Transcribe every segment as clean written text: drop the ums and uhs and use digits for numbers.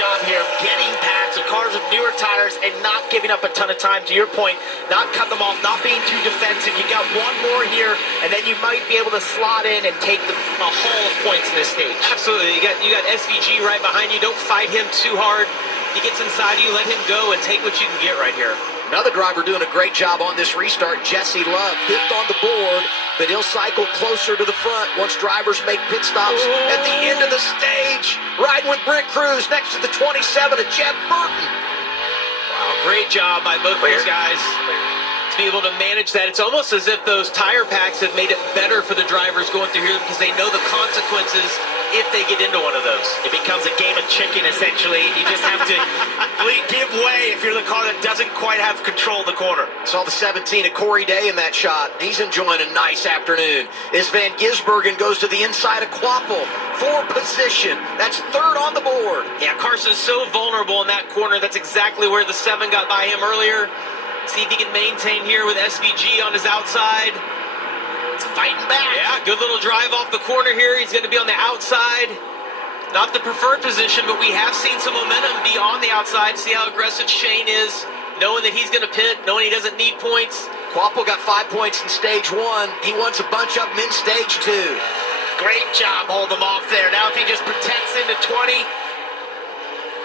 job here of getting past the cars with newer tires and not giving up a ton of time. To your point, not cut them off, not being too defensive. You got one more here, and then you might be able to slot in and take a haul of points in this stage. Absolutely. You got SVG right behind you. Don't fight him too hard. He gets inside of you, let him go, and take what you can get right here. Another driver doing a great job on this restart, Jesse Love, 5th on the board, but he'll cycle closer to the front once drivers make pit stops at the end of the stage. Riding with Brent Cruz next to the 27 of Jeff Burton. Wow, great job by both these guys to be able to manage that. It's almost as if those tire packs have made it better for the drivers going through here because they know the consequences if they get into one of those. It becomes a game of chicken, essentially. You just have to give way if you're the car that doesn't quite have control of the corner. Saw the 17 of Corey Day in that shot. He's enjoying a nice afternoon. As Van Gisbergen goes to the inside of Quapple for position. That's 3rd on the board. Yeah, Carson's so vulnerable in that corner. That's exactly where the 7 got by him earlier. See if he can maintain here with SVG on his outside. Fighting back. Yeah, good little drive off the corner here. He's going to be on the outside. Not the preferred position, but we have seen some momentum be on the outside. See how aggressive Shane is, knowing that he's going to pit, knowing he doesn't need points. Quapple got 5 points in stage 1. He wants a bunch up in stage 2. Great job holding them off there. Now if he just protects into 20,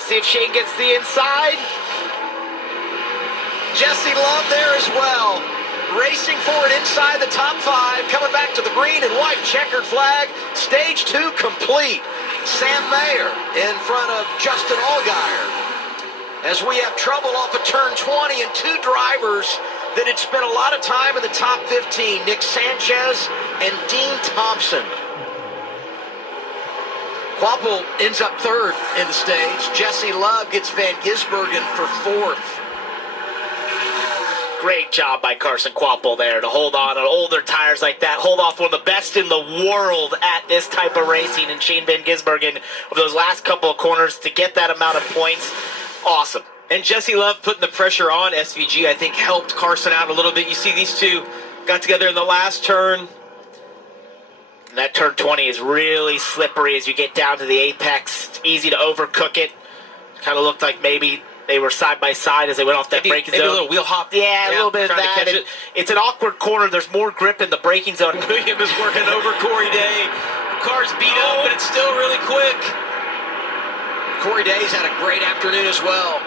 see if Shane gets the inside. Jesse Love there as well. Racing forward inside the top 5, coming back to the green and white checkered flag. Stage 2 complete. Sam Mayer in front of Justin Allgaier. As we have trouble off of turn 20 and 2 drivers that had spent a lot of time in the top 15, Nick Sanchez and Dean Thompson. Quapple ends up 3rd in the stage. Jesse Love gets Van Gisbergen for 4th. Great job by Carson Quapple there to hold on older tires like that. Hold off one of the best in the world at this type of racing. And Shane Van Gisbergen, over those last couple of corners, to get that amount of points, awesome. And Jesse Love putting the pressure on SVG, I think, helped Carson out a little bit. You see these two got together in the last turn. And that turn 20 is really slippery as you get down to the apex. It's easy to overcook it. Kind of looked like maybe they were side by side as they went off that braking zone. Maybe a little wheel hop. Yeah, a little bit of that. It's an awkward corner. There's more grip in the braking zone. William is working over Corey Day. The car's beat up, but it's still really quick. Corey Day's had a great afternoon as well.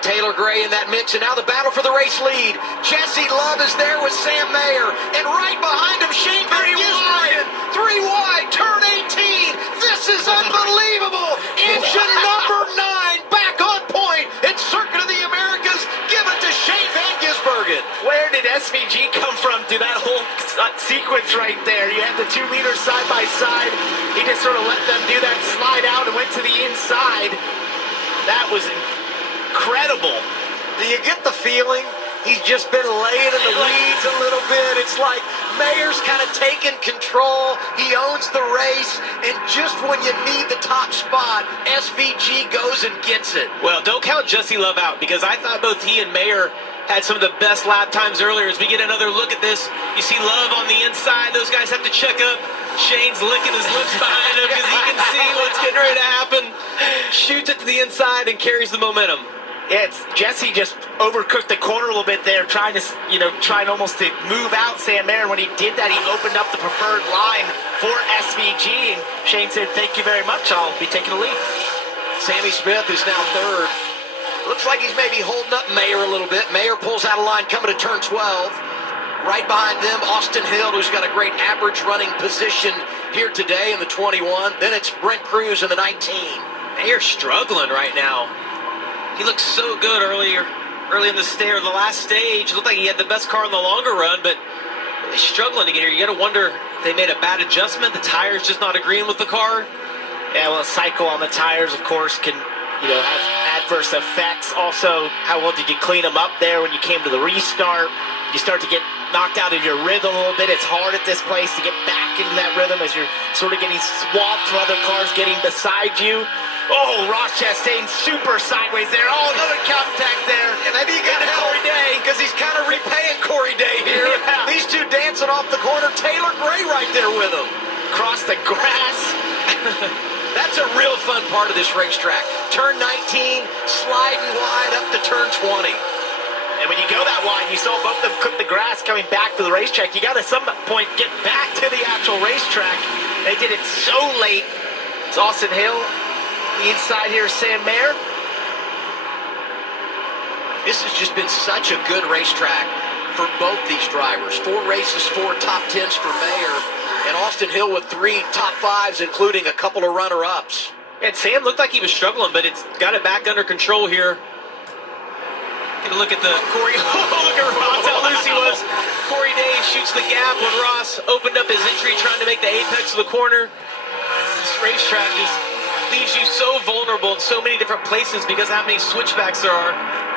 Taylor Gray in that mix, and now the battle for the race lead. Jesse Love is there with Sam Mayer, and right behind him, Shane Van Gisbergen. 3 wide, turn 18. This is unbelievable. Engine number 9 back on point. It's Circuit of the Americas. Give it to Shane Van Gisbergen. Where did SVG come from to that whole sequence right there? You had the 2 leaders side by side. He just sort of let them do that slide out and went to the inside. That was incredible. Do you get the feeling he's just been laying in the weeds a little bit? It's like Mayer's kind of taking control. He owns the race, and just when you need the top spot, SVG goes and gets it. Well, don't count Jesse Love out, because I thought both he and Mayer had some of the best lap times earlier. As we get another look at this, you see Love on the inside. Those guys have to check up. Shane's licking his lips behind him because he can see what's getting ready to happen. Shoots it to the inside and carries the momentum. Yeah, Jesse just overcooked the corner a little bit there, trying almost to move out Sam Mayer. When he did that, he opened up the preferred line for SVG, and Shane said, "Thank you very much, I'll be taking the lead." Sammy Smith is now 3rd. Looks like he's maybe holding up Mayer a little bit. Mayer pulls out a line coming to turn 12. Right behind them, Austin Hill, who's got a great average running position here today in the 21. Then it's Brent Cruz in the 19. Mayer's struggling right now. He looked so good early in the last stage. It looked like he had the best car in the longer run, but really struggling to get here. You got to wonder if they made a bad adjustment. The tires just not agreeing with the car. Yeah, well, a cycle on the tires, of course, can have adverse effects. Also, how well did you clean them up there when you came to the restart? You start to get knocked out of your rhythm a little bit. It's hard at this place to get back into that rhythm as you're sort of getting swamped from other cars getting beside you. Oh, Ross Chastain super sideways there. Oh, another contact there. And maybe you got Corey Day, because he's kind of repaying Corey Day here. Yeah. These two dancing off the corner. Taylor Gray right there with him. Across the grass. That's a real fun part of this racetrack. Turn 19, sliding wide up to turn 20. And when you go that wide, you saw both of them cook the grass coming back to the racetrack. You got to some point get back to the actual racetrack. They did it so late. It's Austin Hill. The inside here is Sam Mayer. This has just been such a good racetrack for both these drivers. 4 races, 4 top 10s for Mayer, and Austin Hill with 3 top 5s, including a couple of runner-ups. And Sam looked like he was struggling, but it's got it back under control here. Get a look at the Corey. Oh, look at Ross, how loose he was. Corey Day shoots the gap when Ross opened up his entry trying to make the apex of the corner. This racetrack just leaves you so vulnerable in so many different places because of how many switchbacks there are.